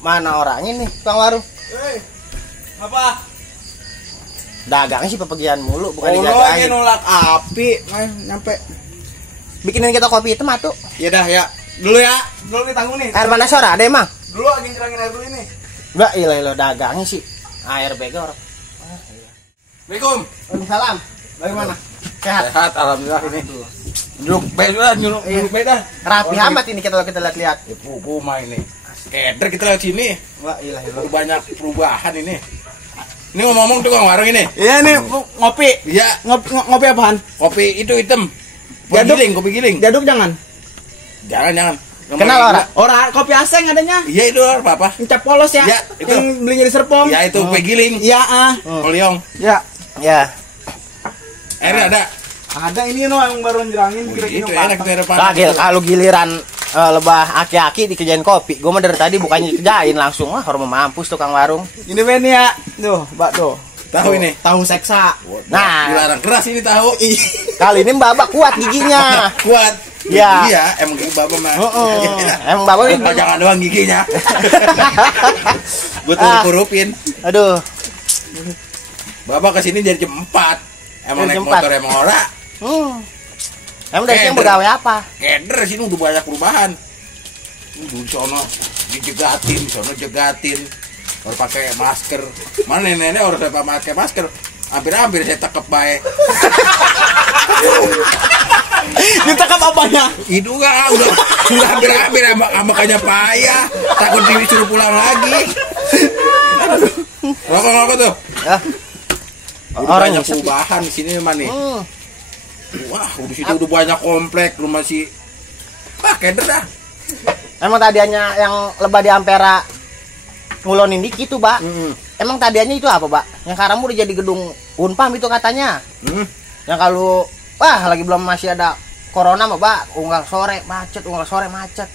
Mana orangnya nih, tukang warung? Apa? Dagangnya sih pepegian mulu, bukan lagi dijagain. nolak api, nyampe. Bikinin kita kopi hitam atuh. Ya dah ya. Dulu ya. Dulu ditanggung nih. Air panas ora ada emang? Dulu lagi ngirangin air dulu ini. Mbak, ilah dagangnya sih. Air begor. Assalamualaikum. Waalaikumsalam. Bagaimana? Sehat? Sehat, alhamdulillah ini. Duduk beda, nyuluk beda. Rapi amat ini kita lihat-lihat. Pupu mah ini. Keder kita lihat sini. Wah, ilah. Banyak perubahan ini. Ini ngomong tukang warung ini. Iya nih ngopi. Iya. Ngopi apaan? Kopi itu hitam. Kopi giling. Jaduk jangan. Jangan. Kenal ora? Ora kopi aseng adanya. Iya itu apa? Yang cap polos ya. Ya, itu. Yang belinya di Serpong. Ya itu kopi giling. Iya Oliong. Ya. Ya. Air ada. Ada ini yang baru nyerangin kira-kira. Itu enak tuh depan. Kagel kalau giliran lebah aki-aki dikerjain kopi. Gue mah dari tadi bukannya dikerjain langsung. Wah, orang mampus tukang warung. Ini Ben ya. Tuh, Mbak tuh. Tahu ini. Tahu seksa. Nah, dilarang keras ini tahu. kali ini Mbak kuat giginya. Kuat. Ya. Iya, emang gigi Bapak mah. Emang Bapak ini jangan doang giginya. Gue tuh kurupin. Aduh. Bapak kesini dari jam 4. Emang naik motor emang ora. Emang dari siang begawe apa? Keder sini udah banyak perubahan. Di sono dijegatin, di sono jegatin. Harus pakai masker. Mana nenek-nenek harus pakai masker. Hampir-hampir saya tekep baik. Ditekap apanya? Itu kan udah hampir-hampir makanya payah. Takut disuruh pulang lagi. Rokok tuh. Ya. Udah banyak perubahan di sini mah nih. Wah, di situ udah banyak komplek, lu masih keder dah. Emang tadiannya yang lebah di Ampera ngulonin dikit tuh, Pak. Emang tadiannya itu apa, Pak? Yang sekarang udah jadi gedung Unpam itu katanya. Yang kalau lagi belum masih ada corona mah, Pak, unggal sore macet.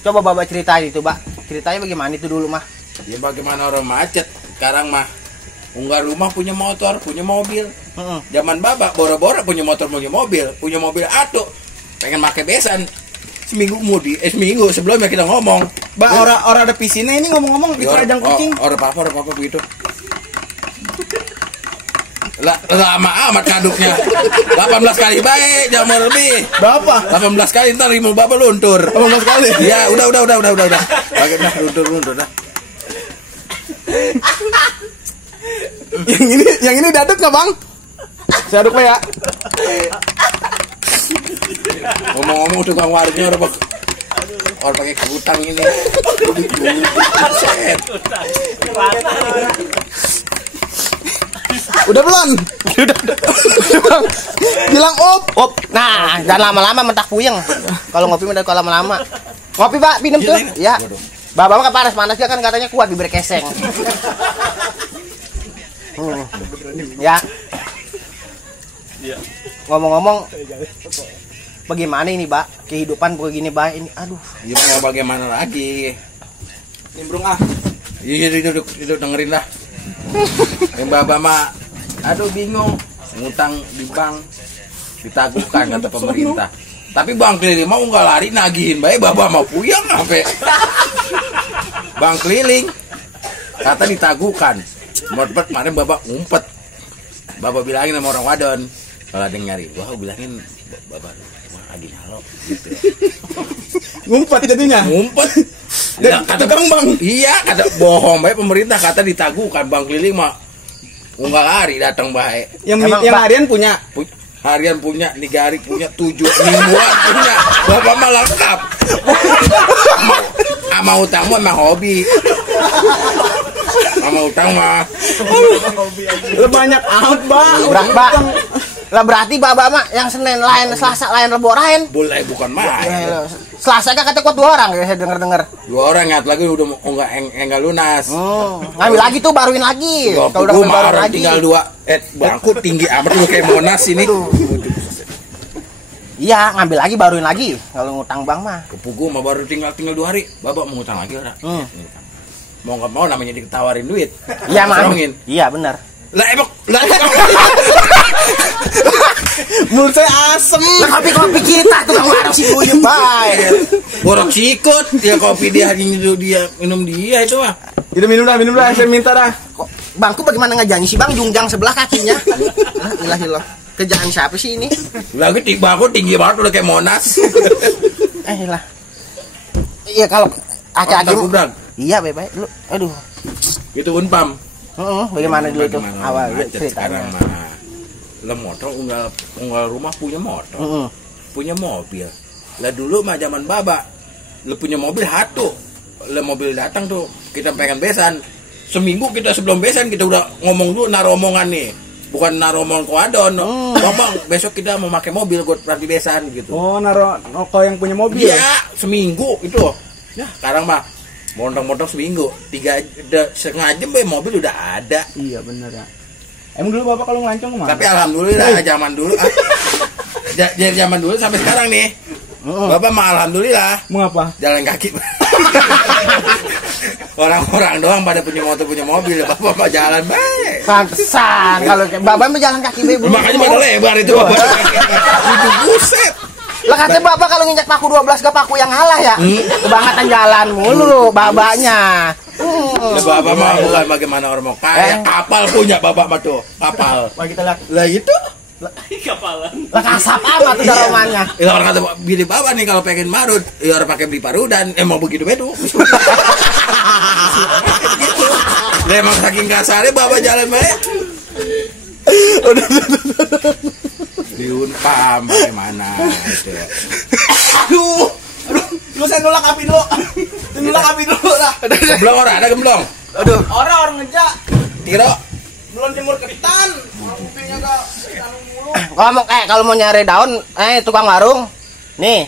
Coba Bapak ceritain itu, Pak. Ceritanya bagaimana itu dulu, mah? Ya bagaimana orang macet sekarang mah. Unggal rumah punya motor, punya mobil. Zaman Bapak boro-boro punya motor, punya mobil atuh. Pengen pakai besan. Seminggu sebelumnya kita ngomong. Mbak, ora ada pisine ini ngomong-ngomong di kerajaan kucing. Ora apa-apa begitu. Lama amat ngaduknya. 18 kali baik, jamur lebih. Berapa? 18 kali ntar ilmu Bapak luntur. 18 kali. Ya, udah. Bagaimana luntur dah. Yang ini daduk nggak Bang? Saya aduk ya. Ngomong-ngomong tukang warungnya orang pakai kutang ini. Udah belum? Bilang op. Nah, jangan lama-lama mentak puyeng. Kalau ngopi udah kalau lama-lama. Ngopi, Pak, minum tuh. Ya. Bapak kan panas kan katanya kuat diberi keseng. Ya. Ngomong-ngomong, bagaimana ini, Pak? Kehidupan begini, Pak. Ini, aduh. Ya mau bagaimana lagi? Nimbrung Iya, itu dengerin lah. Yang Bapak mah, aduh bingung. Ngutang di bank ditagihkan kata pemerintah. Tapi Bank Keliling mau nggak lari nagihin baik Bapak mau puyeng sampai Bank Keliling kata ditaguhkan. Kemarin Bapak ngumpet. Bapak bilangin sama orang wadon kalau ada yang nyari, wah bilangin Bapak lagi halo gitu. Ngumpet jadinya. Ngumpet. Ya, kata Bang. Iya, kata bohong baik pemerintah kata ditaguhkan. Bank Keliling mah nggak lari datang baik. Yang harian punya. Harian punya, 3 hari punya, 7 mingguan punya. Bapak mah lengkap. Sama utang mah emang hobi. Sama utang mah. Lu banyak amat, Bang. Lah berarti Bapak mah yang Senin lain, Selasa lain, Rebo lain. Boleh bukan main. Selasa kan kata kuat 2 orang ya, saya denger. 2 orang ngat lagi udah enggak lunas. Ngambil lagi tuh, baruin lagi. Kalau udah baru lagi tinggal 2. Bangku tinggi amat lu kayak Monas ini. Iya, ngambil lagi baruin lagi. Kalau ngutang Bang mah. Kepugu mah baru tinggal 2 hari. Bapak mau ngutang lagi ora? Mau enggak mau namanya ditawarin duit. Iya, Mang. Iya, benar. Lah emang menurut saya asem. Kopi-kopi kita tukang warung si Buyut, baik. borok sikut, dia kopi dia minum dia itu mah. Itu minum dah, saya minta dah. Kok bangku bagaimana ngajani sih bang? Jungjang sebelah kakinya. Ilah. Kerjaan siapa sih ini? Lagi bangku tinggi banget udah kayak Monas. Lah. Iya kalau aki-aki. Iya baik lu. Aduh. Itu Unpam. Bagaimana dulu itu Gimana awal macet sekarang ceritanya? mah. Lah motor unggal rumah punya motor. Punya mobil. Lah dulu mah zaman baba. Lu punya mobil hatu. Lah mobil datang tuh kita pengen besan. Seminggu kita sebelum besan kita udah ngomong dulu naruh omongan nih. Bukan naruh omongan ke wadon. Bang, besok kita mau pakai mobil buat pergi besan gitu. Oh, naruh kau yang punya mobil. Iya, seminggu itu. Ya, sekarang mah montong-montong seminggu, 3,5 jam mobil udah ada. Iya bener ya. Emang dulu bapak kalau ngelancong kemana? Tapi alhamdulillah zaman dulu dari zaman dulu sampai sekarang nih. Bapak mah alhamdulillah Mengapa? jalan kaki. Orang-orang doang pada punya motor punya mobil, bapak mah jalan baik. Pantesan kalau bapak mah jalan kaki bebu. Makanya pada lebar itu bapak. Itu buset. Lah kata bapak kalau nginjak paku 12 gak paku yang ngalah ya. Kebangetan jalan mulu babaknya. Lah bapak mah bukan bagaimana orang mau kaya, kapal punya bapak mah tuh, kapal. Mari kita lihat. Lah itu Kapalan. Lah kasap amat tuh daromannya. ya orang kata bini bapak nih kalau pengen marut, ya orang pakai beli parudan, emang begitu betul. Lah emang saking kasarnya bapak jalan baik. Di Unpam bagaimana itu. Aduh, lu saya nolak api dulu. Nolak api dulu lah. Gemblong orang ada gemblong. Aduh. Orang ngejak. Tiro. Belum jemur ketan. Mobilnya enggak tanam mulu. Kalau mau nyari daun, tukang warung. Nih.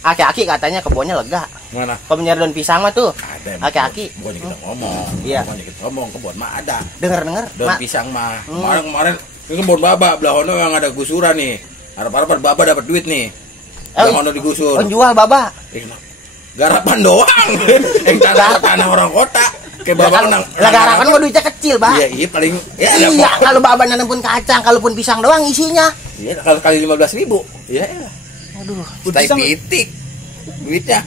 Aki-aki katanya kebunnya lega. Mana? Kalau nyari daun pisang mah tuh. Ada. Aki-aki. Bukannya kita ngomong. Iya. Bukannya kita ngomong, kebun mah ada. Dengar. Daun pisang mah. Kemarin ini kebun baba belah ono yang ada gusuran nih. Harap-harap baba dapat duit nih. Yang ono digusur. Jual baba. Garapan doang. Yang tanah orang kota. Kayak baba nang. Lah garapan mah duitnya kecil, Pak. Iya, paling Iya, kalau baba nanam pun kacang, kalaupun pisang doang isinya. Iya, kalau kali 15.000. Iya. Aduh, Tai pitik. Duitnya.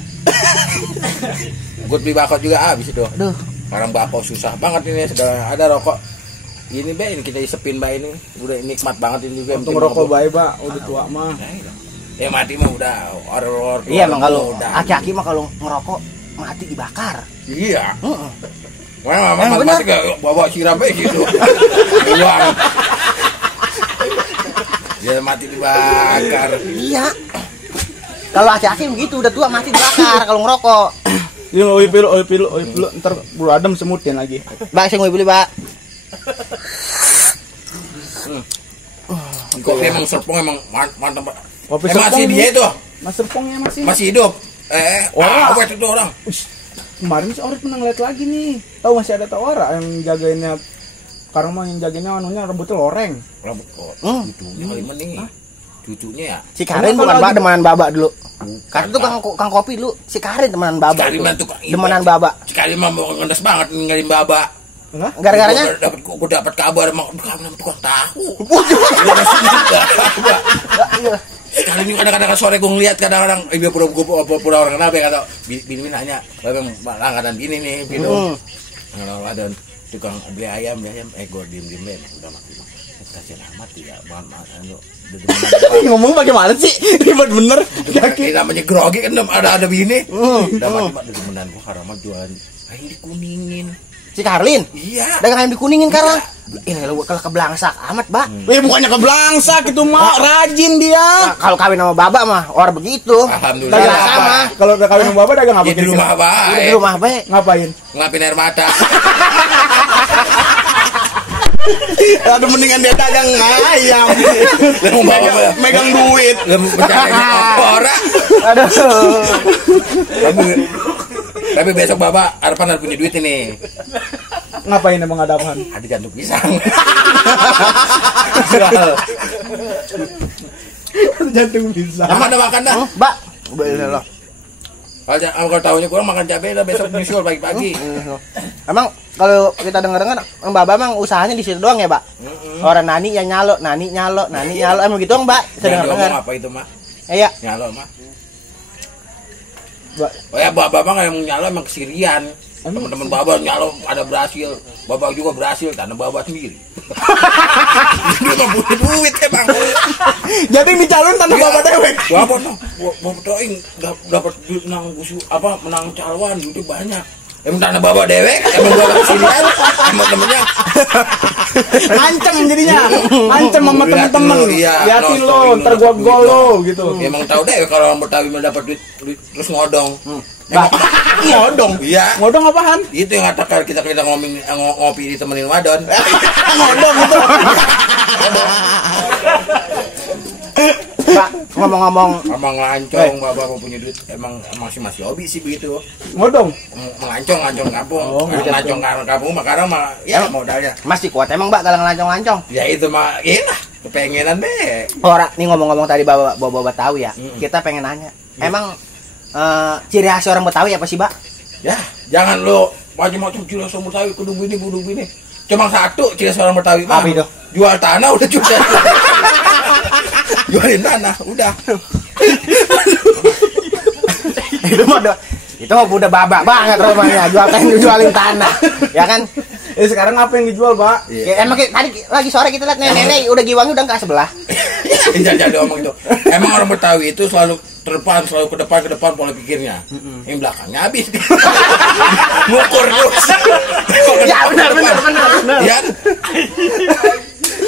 Gue beli bakot juga habis itu. aduh. Sekarang bakot susah banget ini, segala ada rokok. Ini ini kita isepin ini udah nikmat banget ini juga. Untung rokok baik, Pak. Udah tua mah. Ya mati mah udah or. Iya, emang kalau aki-aki mah kalau ngerokok mati dibakar. Iya. Mama masih gak bawa siram aja gitu. Uang. Dia mati dibakar. Iya. Kalau aki-aki begitu udah tua mati dibakar kalau ngerokok. Iya, oi pilu. Ntar bulu adem semutin lagi. Bang, saya mau beli, Pak. Kopi emang serpong emang mantap. Kopi masih serpong dia itu. Mas serpongnya Masih hidup. Orang. Awet itu orang. Kemarin si Orit pernah ngeliat lagi nih. Tahu masih ada Tawara yang jagainnya. Sekarang mah yang jagainnya anunya rambutnya loreng. Rambut kok. Cucunya kali mending. Cucunya ya. Si Karin bukan Baba, demenan Baba dulu. Karena tuh kang kopi dulu. Si Karin demenan Baba. Sekali mah tuh Demenan Baba. Sekali mah mau ngendes banget ninggalin Baba. Gara-garanya Gue dapat kabar emang kamu tukang tahu. Sekali ini kadang-kadang sore gue ngeliat kadang-kadang dia pura-pura orang kenapa ya kata bini nanya, "Bang langganan gini nih, Pino." Ada tukang beli ayam, gue diem udah makin. Kasihan amat ya, banget Ngomong bagaimana sih? Ribet bener. Ini namanya grogi kan ada bini. Udah mati demenan gue haraman jualan ayam dikuningin. si Karlin. Iya. Dagang ayam dikuningin karang. Iya lu kalau kebelangsak amat, Pak. Bukannya keblangsak itu mah rajin dia. Nah, kalau kawin sama Baba mah orang begitu. Alhamdulillah. Dagang Apa? sama. Kalau udah kawin sama bapak dagang apa? Ya, di rumah Udah baik. di rumah baik. Ngapain? Ngelapin air mata. Aduh mendingan dia dagang ayam. Megang duit. Orang. Aduh. Tapi besok Bapak harapan punya duit ini. Ngapain emang ada apaan? Ada jantung pisang. Jantung bisa. Nama ada makan dah. Mbak, boleh loh. Kalau tahunya kurang makan cabai dah besok nyusul pagi-pagi. Emang kalau kita dengar-dengar Mbak Bang usahanya di situ doang ya, Pak? Orang nani yang nyalo, nani nyalo. Emang gitu, Mbak? Saya Jangan dengar. ngomong apa itu, Mak? Iya. Nyalo, Mak. Oh ya, Baba mah yang nyalo emang kesirian. Teman-teman Baba nyalo ada berhasil, Baba juga berhasil karena Baba sendiri. Dia mah punya duit emang. Jadi dicalon tanpa Baba dewek. Baba no, Baba toing dapat menang menang calon duit banyak. Emang tanah Baba dewek, emang Baba kesirian, emang temennya. Ngancem jadinya, ngancem sama temen-temen. Liatin lo, ntar gua gol lo gitu. Emang tahu deh kalau orang Betawi dapat duit terus ngodong. Ngodong? Iya. Ngodong apaan? Itu yang kata kita ngopi ditemenin wadon. Ngodong itu. Pak, ngomong-ngomong Emang ngelancong, Bapak punya duit emang masih hobi sih begitu. Ngodong? Ngelancong kampung. Ngelancong kampung sekarang mah ya modalnya. masih kuat emang Mbak kalau ngelancong-lancong. Ya itu mah iyalah kepengenan be. Orang nih ngomong-ngomong tadi bawa Betawi ya. Kita pengen nanya. Emang ciri khas orang Betawi apa sih, Mbak? Ya, jangan lo macam-macam ciri khas orang Betawi kudu gini. Cuma satu ciri khas orang Betawi mah. Apa itu? Jual tanah udah juga. Jualin tanah udah. itu mah udah babak banget rumahnya, jualin tanah. Ya kan? Sekarang apa yang dijual, Pak? Ya, emang tadi lagi sore kita lihat nenek udah giwangnya udah ke sebelah. Jangan ngomong itu. Emang orang Betawi itu selalu terdepan, selalu ke depan pola pikirnya. Yang belakangnya habis. Ngukur terus. Ya benar.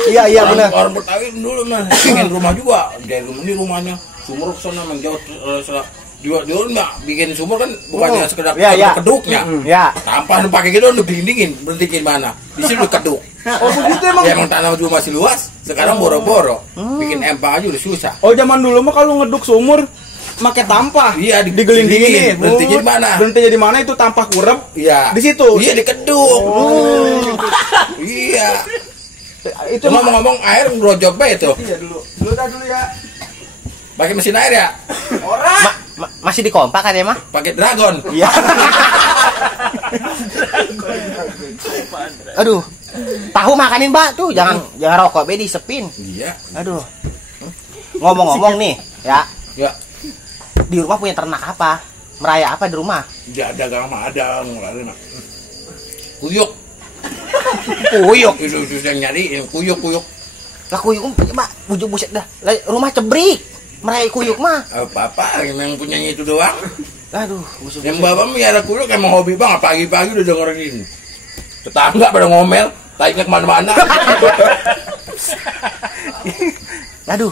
Iya benar. Orang Betawi dulu mah pengen rumah juga. Dari rumah ini rumahnya sumur kesana emang jauh. Dia nggak bikin sumur kan bukannya sekedar keduknya. Ya. Tanpa pakai gitu udah dilindingin, berhenti mana? Di sini udah keduk. Oh begitu emang. Ya emang tanah juga masih luas. Sekarang boro-boro. Bikin empang aja udah susah. Oh zaman dulu mah kalau ngeduk sumur pakai tampah. Iya, digelindingin. Berhenti di mana? Berhenti di mana itu tampah kurep? Iya. Di situ. Iya, di keduk. Iya. Itu ngomong-ngomong air ngerojok bae itu. Iya dulu ya. Pakai mesin air ya? Ora. Masih di kompak kan ya, mah? Pakai dragon. Iya. Aduh. Tahu makanin, Mbak, tuh jangan rokok be disepin. Iya. Aduh. Ngomong-ngomong nih, ya. Ya. Di rumah punya ternak apa? Meraya apa di rumah? Ya dagang mah ada ngelarin. Kuyuk. Itu yang nyari kuyuk. Lah kuyuk, Mbak, bujuk buset dah. Rumah cebrik. Meraya kuyuk mah. Apa yang punyanya itu doang. Aduh, busuk. Yang bapak miara kuyuk emang hobi banget. Pagi-pagi udah dengerin. Tetangga pada ngomel, taiknya kemana-mana. Aduh.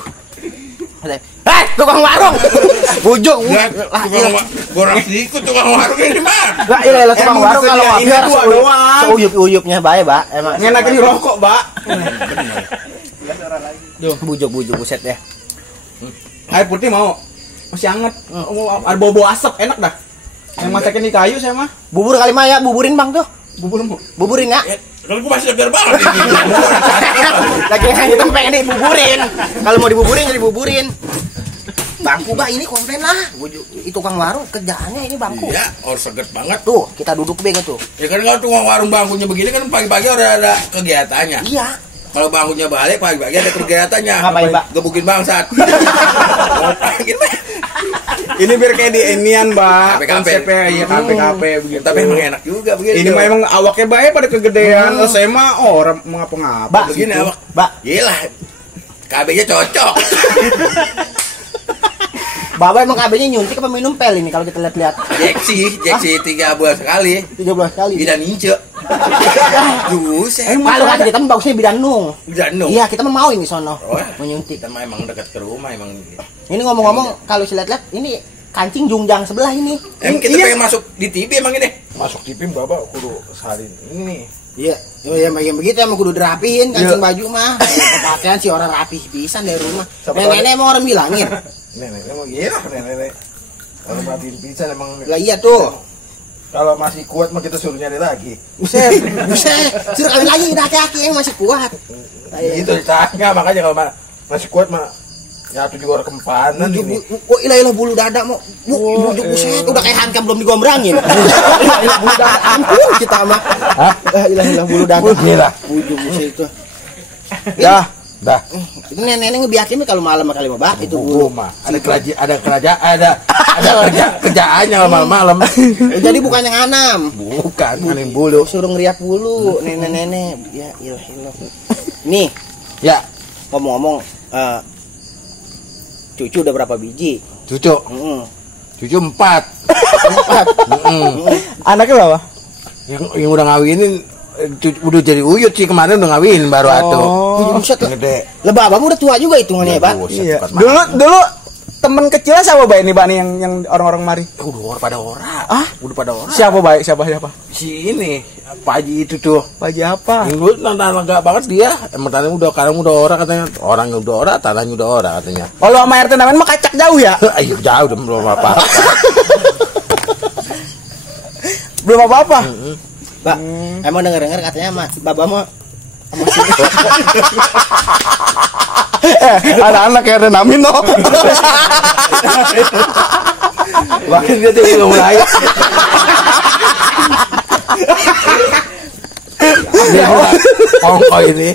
Hei, tukang warung. Bujuk. Gorang sedikit tukang warung ini mah. Lah iya tukang warung kalau biar seuyup-uyupnya bae, Mbak. Emang ngenakin rokok, Mbak. Duh, bujuk buset ya. Air putih mau. Masih hangat. Ada bau asap, enak dah. Yang masakin di kayu saya mah. Bubur kali mah ya, buburin Bang tuh. Buburin ya. Kalau gua masih segar banget ini. Lagi kita pengen dibuburin. Kalau mau dibuburin jadi buburin. Bangku Mbak ini komplain lah. Itu tukang warung kerjaannya ini bangku. Iya, orang seget banget. Tuh, kita duduk bega tuh. Ya kan kalau tukang warung bangkunya begini kan pagi-pagi udah ada kegiatannya. Iya. Kalau bangkunya balik pagi-pagi ada kegiatannya. Ngapain, Mbak? Gebukin bangsat. Ini biar kayak di inian, Mbak. KPKP. Iya, KPKP begitu. Tapi emang enak juga begitu. Ini mah emang awaknya baik pada kegedean. Saya mah orang ngapa-ngapa. Mbak, begini awak. Mbak. Gila. KB-nya cocok. Bapak emang KB-nya nyuntik apa minum pel ini kalau kita lihat-lihat? Jeksi 3 bulan sekali. 13 kali. Bidan ince. Buset. Kalau kata kita bagusnya bidan nung. Bidan nung. Iya, kita mau ini sono. Oh, menyuntik. Kita mah emang dekat ke rumah emang. Ini ngomong-ngomong kalau saya lihat ini kancing jungjang sebelah ini. Kita pengen masuk di TV emang ini. Masuk TV Bapak kudu salin ini. Iya, yang begitu emang kudu dirapihin kancing baju mah. Pakaian si orang rapih pisan dari rumah. Nenek emang orang bilangin. Nenek mau gila nenek. Kalau matiin pisan emang. Lah iya tuh. Kalau masih kuat mah kita suruh nyari lagi. Buset. Suruh kali lagi udah aki-aki yang masih kuat. Itu ditanya makanya kalau masih kuat mah ya tuh juga orang kempanan ini. Oh ilah bulu dada mau. Buset udah kayak Hanka belum digombrangin. Ilah bulu dada ampun kita mah. Ilah bulu dada. Gila. Buset itu. Ya, Dah. Itu nenek ngebiakin kalau malam kali mah itu Mah. Ada kerjaannya malam-malam. Jadi bukan yang anam. Bukan, anin bulu. Suruh ngeriak bulu nenek-nenek. Ya ilah. Nih, Ya, ngomong-ngomong cucu udah berapa biji? cucu. Cucu 4. Anaknya berapa? Yang udah ngawinin udah jadi uyut sih, kemarin udah ngawin baru atuh. Buset lah. Gede. Lah babamu udah tua juga hitungannya ya, Pak. Buset, Iya. cepat banget. Dulu temen kecilnya siapa Bay ini Pak nih yang orang-orang mari? Udah pada ora. Ah? Udah pada ora. Siapa Bay? Siapa? Si ini Pak Haji itu tuh. Pagi apa? Minggu nonton lega banget dia. Emang tanahnya udah sekarang udah ora katanya. Orangnya udah ora, tanahnya udah ora katanya. Oh, lu sama RT namanya mah kacak jauh ya? Ayo jauh belum apa-apa. Belum apa-apa. Pak, emang denger-denger katanya mah babamu sama si Anak-anak RT namin no. Bahkan dia tuh belum mulai. Dia kongko ini.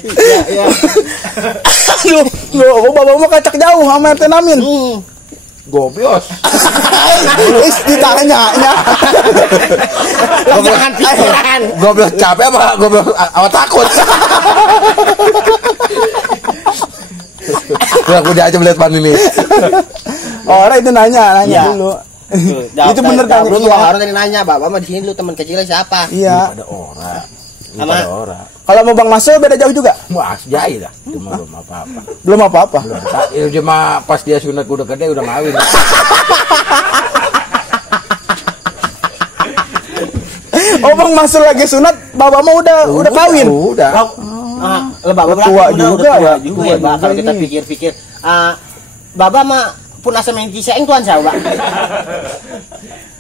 Iya. Lu bapak mah kacak jauh sama RT namin. Gobios. Ditanya. Jangan pikiran. Gobios capek apa gobios awat takut. Ya udah aja melihat pandemi. Orang itu nanya Iya. dulu. Jawab, Itu bener tanya. Belum Iya. orang tadi nanya, Bapak mah di sini dulu teman kecilnya siapa? Iya. Ada orang. Sama? Ada orang. Kalau mau Bang Masuk beda jauh juga? Wah, jahil dah. Cuma belum apa-apa. Belum apa-apa. Ya cuma pas dia sunat udah gede udah ngawin. Oh, Bang Masuk lagi sunat, bapak mah udah kawin. Udah. Lah Bapak Tua udah juga tua ya. juga Tua ya, Pak. Kalau juga kita ini. pikir-pikir, Bapak mah pun asa main ciseeng tuan saya, Pak.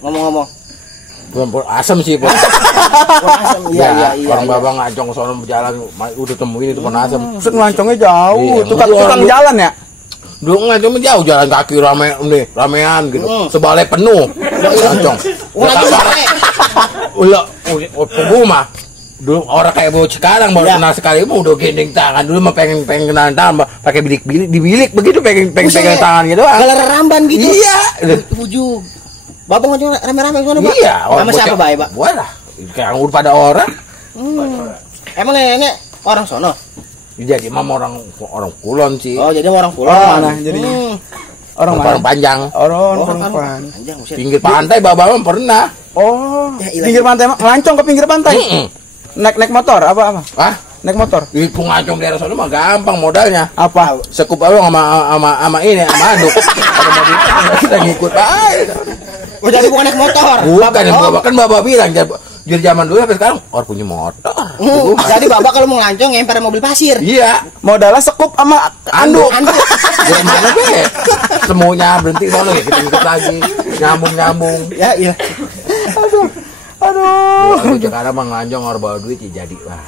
Ngomong-ngomong. Belum asam sih, Pak. Asam, iya. Orang babang ngacong sono berjalan udah temuin itu pun asam. Maksud ngelancongnya jauh. Iya, Tukang jalan ya? Dulu ngacong jauh jalan kaki ramean gitu. Sebalai penuh. Ngacong. Ulah, rumah. Dulu orang kayak bau sekarang baru kenal sekali mah udah gendeng tangan. Dulu mah pengen kenalan tangan pakai bilik-bilik dibilik begitu pengen pegang tangan gitu doang. Galer ramban gitu. Iya. Tujuh. Bapak ngajong rame-rame sono, Pak. Iya, Sama siapa, Pak, Pak? Gua lah. Kayak udah pada orang. Emang nenek orang sono? Jadi mama orang Kulon sih. Oh, jadi orang pulau. Mana jadinya? Orang mana? Orang panjang. Orang kan. Pan. Anjang, buset. Pinggir pantai bapak mah pernah. Oh, Ya, ilah. pinggir pantai mah ngelancong ke pinggir pantai. Naik motor apa? Ah, Naik motor. itu ngacung daerah sana mah gampang modalnya. Apa? Sekup abang sama ini sama aduk. Ada mobil kita ngikut baik. Oh, jadi bukan naik motor. Bukan yang Oh, bapak kan bapak bilang jadi zaman dulu sampai sekarang orang punya motor. jadi Bapak kalau mau ngelancong ngemper mobil pasir. Iya. Modalnya sekup sama anduk. Anduk. Dari mana be? Semuanya berhenti sono ya kita ikut lagi nyambung. Ya, iya. Aduh. Kalau sekarang mah nganjong orang bawa duit ya jadi lah.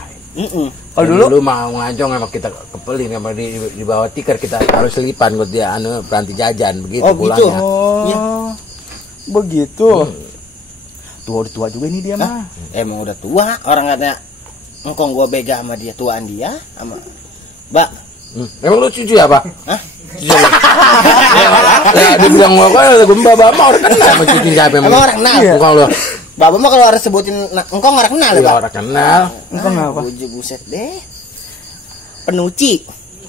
Kalau Dulu dulu mah nganjong emang kita kepelin emang di bawah tikar kita harus selipan buat dia berhenti jajan begitu Oh, gitu. pulangnya. oh, begitu. Tua juga nih dia mah. Emang udah tua, orang katanya engkong gua bega sama dia, tuaan dia sama Mbak. Emang lu cucu apa? Hah? Cucu lu? Ya, dia bilang gua kan ada gembah bapak orang kenal sama cucu siapa emang. Emang orang kenal? Iya. Bukan lu. Bapak mah kalau harus sebutin engkong orang kenal ya, Ya Pak. orang kenal. Engkong apa? Buset deh. Penuci.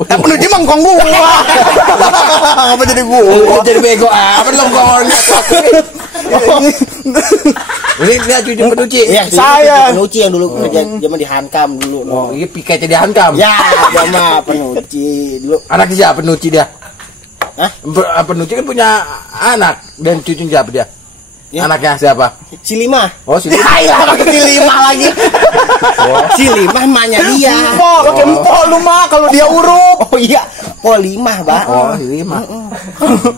Tapi lu cuma engkong gua. Apa jadi gua? Jadi bego apa lu kok orangnya aku. Ini dia cucu penuci. Iya, Saya. penuci yang dulu kerja zaman di Hankam dulu. Oh, iya pikai jadi hankam. Ya, dia mah penuci dulu. Anak siapa penuci dia? Hah? Penuci kan punya anak dan cucu siapa dia? Ya. Anaknya siapa? Si Lima. Oh, si Ya, pakai si Lima lagi. Si Lima emaknya dia. Empok, pakai empok lu mah kalau dia urup. Oh iya, Po Lima, Pak. Oh, si Lima.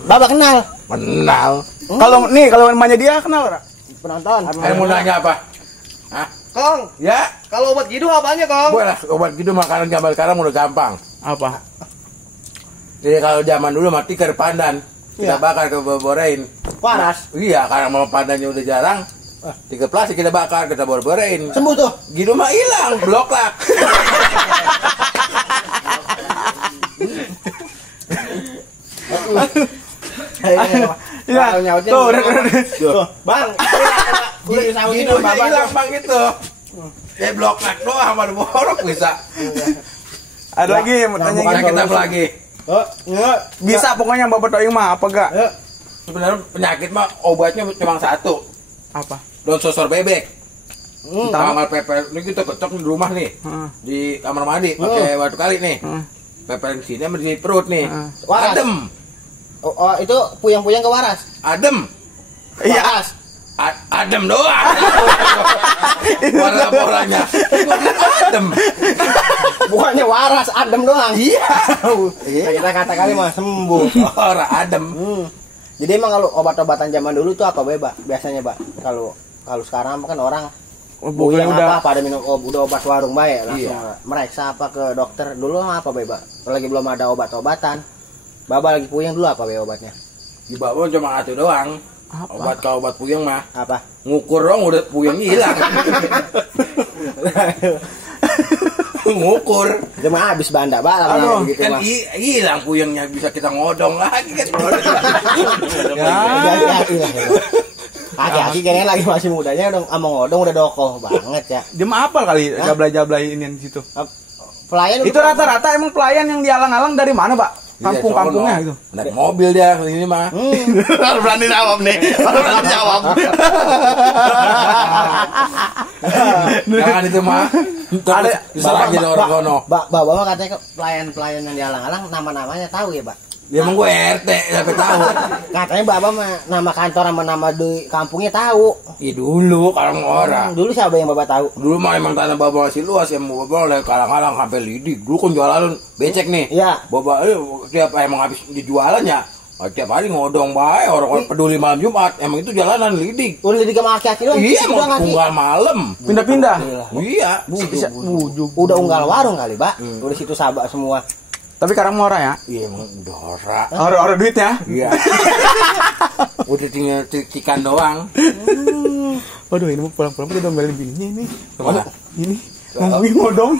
Bapak kenal? Kenal. Kalau emaknya dia kenal ora? Penonton. Mau nanya apa? Hah? Kong, Ya, kalau obat gitu apanya, Kong? boleh lah. Obat gitu makanan zaman sekarang udah gampang. Apa? Jadi kalau zaman dulu mati ke pandan. Kita bakar ke borein. Panas. Iya, karena mau pandannya udah jarang. Tiga plastik kita bakar, kita borein. Sembuh tuh. Gitu mah hilang, blok lah. nyautnya. Tuh, Bang. Udah disautin Gitu sama Bapak. hilang bang itu. Ya blok nak doang sama borok bisa. ada lagi yang mau tanya bukan Penyakit apa solusi. lagi? Oh, enggak. bisa pokoknya Bapak Toing mah apa gak? Ya. Sebenarnya penyakit mah obatnya cuma satu. Apa? Daun sosor bebek. Entah. Tanggal pepel ini kita kecok di rumah nih. Heeh. Di kamar mandi pakai batu kali nih. Pepel di sini sama di perut nih. Waras. Adem. Oh, itu puyeng-puyeng ke waras. Adem. Iya. Waras. Adem doang. Warna polanya. Adem. Bukannya waras, adem doang. Iya. Kita kata kali mah sembuh. Orang adem. Jadi emang kalau obat-obatan zaman dulu tuh apa, Mbak? Biasanya, Mbak. Kalau sekarang kan orang Bukan yang udah apa pada minum udah obat warung baik langsung Iya. meriksa apa ke dokter. Dulu apa, Mbak? Lagi belum ada obat-obatan. Baba lagi puyeng dulu apa, Mbak, obatnya? Di bawah cuma satu doang. Apa? Obat kalau obat puyeng mah Apa? ngukur dong udah puyeng hilang. Ngukur. Cuma habis banda, Mbak, Aduh, lama begitu Kan mah. hilang puyengnya bisa kita ngodong lagi kan. Aki-aki kayaknya lagi masih mudanya dong, ama ngodong udah dokoh banget ya. dia mah apal kali jablay-jablay ini di situ. Pelayan Itu rata-rata emang pelayan yang dialang-alang dari mana, Pak? Kampung-kampungnya gitu. Naik mobil dia ini mah. Baru berani jawab nih. Baru berani jawab. Jangan itu mah. Ada Disalahin orang kono. Bapak mah katanya pelayan-pelayan yang dialang-alang nama-namanya tahu ya, Pak? Dia emang gue RT sampai tahu. Katanya Bapak mah nama kantor sama nama di kampungnya tahu. Iya dulu kalau orang. Dulu siapa yang Bapak tahu? Dulu mah emang tanah bapak masih luas yang bapak oleh kalang-kalang sampai lidik. Dulu kan jualan becek nih. Iya. Bapak tiap emang habis dijualan ya. Tiap hari ngodong bae orang peduli malam Jumat. Emang itu jalanan lidik. Udah di sama aki-aki lo. Iya mau tunggal malam. Pindah-pindah. Iya. Bisa bujuk. Udah unggal warung kali, Pak. Udah situ sabak semua. Tapi sekarang murah ya. Iya emang Dora. Orang duitnya. Iya. Udah tinggal cikan doang. Waduh, ini mau pulang-pulang kita domelin bininya ini. Kemana? Ini ngomongin ngodong.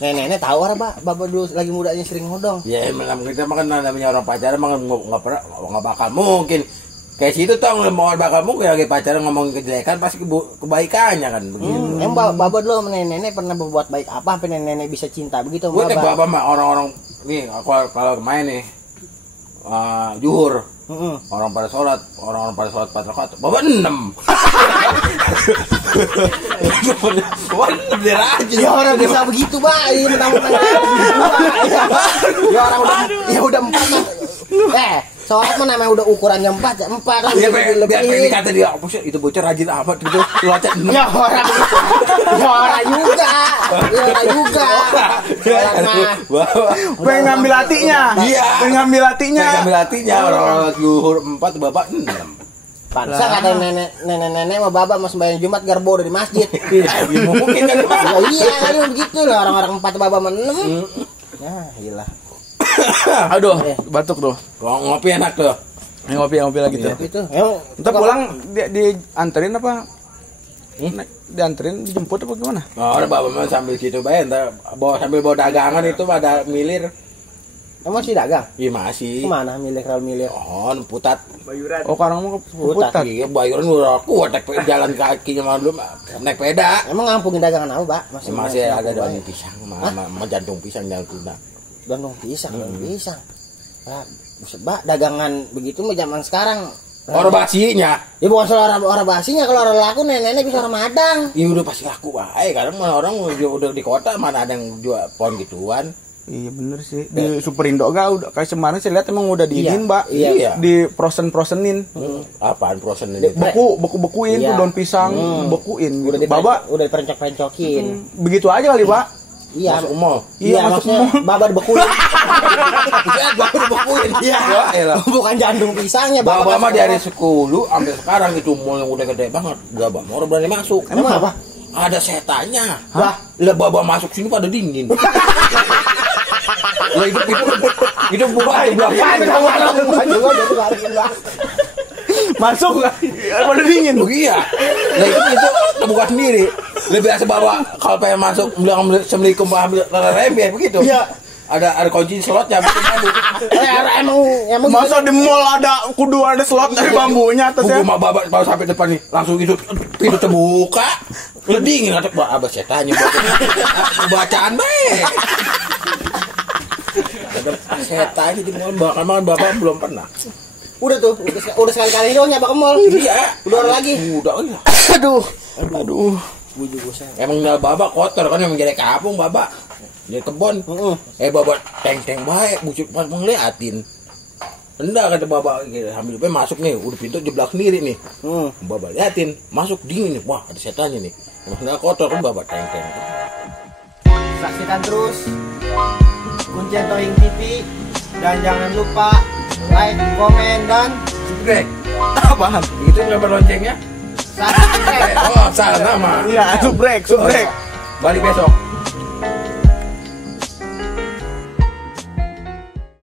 Nenek tahu orang, Pak. Bapak dulu lagi mudanya sering ngodong. Ya emang kita mah kan namanya orang pacaran mah nggak pernah nggak bakal mungkin. Kayak situ tau mau bakal mungkin lagi pacaran ngomongin kejelekan pasti kebaikannya kan begitu. Emang Bapak dulu sama nenek pernah berbuat baik apa sampai nenek bisa cinta begitu Gue sama tek Bapak? bapak mah orang-orang nih kalau main nih juhur orang pada sholat 4 rakaat bapak 6. Bapak dia rajin. Ya orang bisa begitu, Pak. Iya mentang-mentang. Ya orang udah 4. Sholat mah namanya udah ukurannya 4 ya. 4 kan Biar pengen lebih. dikata dia apa sih itu bocah rajin amat gitu. Locet 6. Ya orang juga. Sholat mah. Pengen ngambil hatinya. Iya. Pengen ngambil hatinya. Saya ambil hatinya orang-orang juhur 4 bapak 6. Pansa kata nenek sama Bapak mau sembahyang Jumat garbo dari masjid. Ya mungkin kan Pak. Ya iya kali begitu lah orang-orang 4 Bapak sama 6. Ya gila. Aduh, batuk tuh. Ngopi enak tuh. Ini ngopi lagi tuh. Itu. Ntar pulang dianterin apa? Dianterin, dijemput apa gimana? Nah, orang bapak mah sambil situ bayar, ntar sambil bawa dagangan itu ada milir. Emang sih dagang? Iya masih. Kemana milik kalau milik? Oh, putat. Oh, sekarang mau ke Putat. Putat. Iya, bayuran udah kuat jalan kaki sama dulu naik peda. Emang ngampungin dagangan apa, Pak? Masih ada daun pisang, sama jantung pisang dan tuna. Daun pisang. Nah, buset, Pak, dagangan begitu mah zaman sekarang. Orang basinya. Ya bukan soal orang basinya, kalau orang laku nenek bisa orang madang. Iya udah pasti laku baik. Kadang mana orang udah di kota mana ada yang jual pohon gituan. Iya bener sih. Di Superindo udah kayak Semarang saya lihat emang udah diinin, Mbak. Iya. Di prosenin. Apaan prosen ini? Bekuin Iya. tuh daun pisang, bekuin. Udah Gitu. Baba udah diperencok-perencokin. begitu aja kali, Pak. Iya. Masuk mall. Iya, maksudnya babat bekuin. Iya, bapak udah bekuin. Iya. Elah. Bukan jantung pisangnya, Bapak mah dari 10 sampai sekarang itu mall yang udah gede banget. Gak bang, orang berani masuk. Emang apa? Ada setannya. Hah? Lah bapak masuk sini pada dingin. Lah itu bukan Masuk nggak? Pada dingin. Iya. Lah itu buka sendiri. Lebih biasa bawa kalau pengen masuk bilang assalamualaikum Pak ambil rembe begitu. Iya. ada kunci slotnya bikin bambu. Emang Masa di mall kudu ada slot dari bambunya atasnya. Gua mah babat baru sampai depan nih, langsung itu pintu terbuka. Udah dingin kata Pak Abah saya tanya bacaan baik. Saya tanya di mall bahkan bapak belum pernah. udah sekali-kali doang nyapa ke mall. Iya, Udah lagi. udah. Aduh. Emang babak kotor kan yang jadi kampung babak. Jadi kebon. Babak teng-teng baik, bujuk pas ngeliatin. Enggak kata babak gitu, ambil masuk nih, udah pintu jeblak sendiri nih. Babak liatin, masuk dingin nih. Wah, ada setannya nih. Emang enggak kotor kan babak teng-teng. Saksikan terus Kuncen Toying TV dan jangan lupa like, komen dan Subscribe. Apaan? Itu gambar loncengnya? subscribe. Oh, salah nama. Iya, subrek. Balik besok.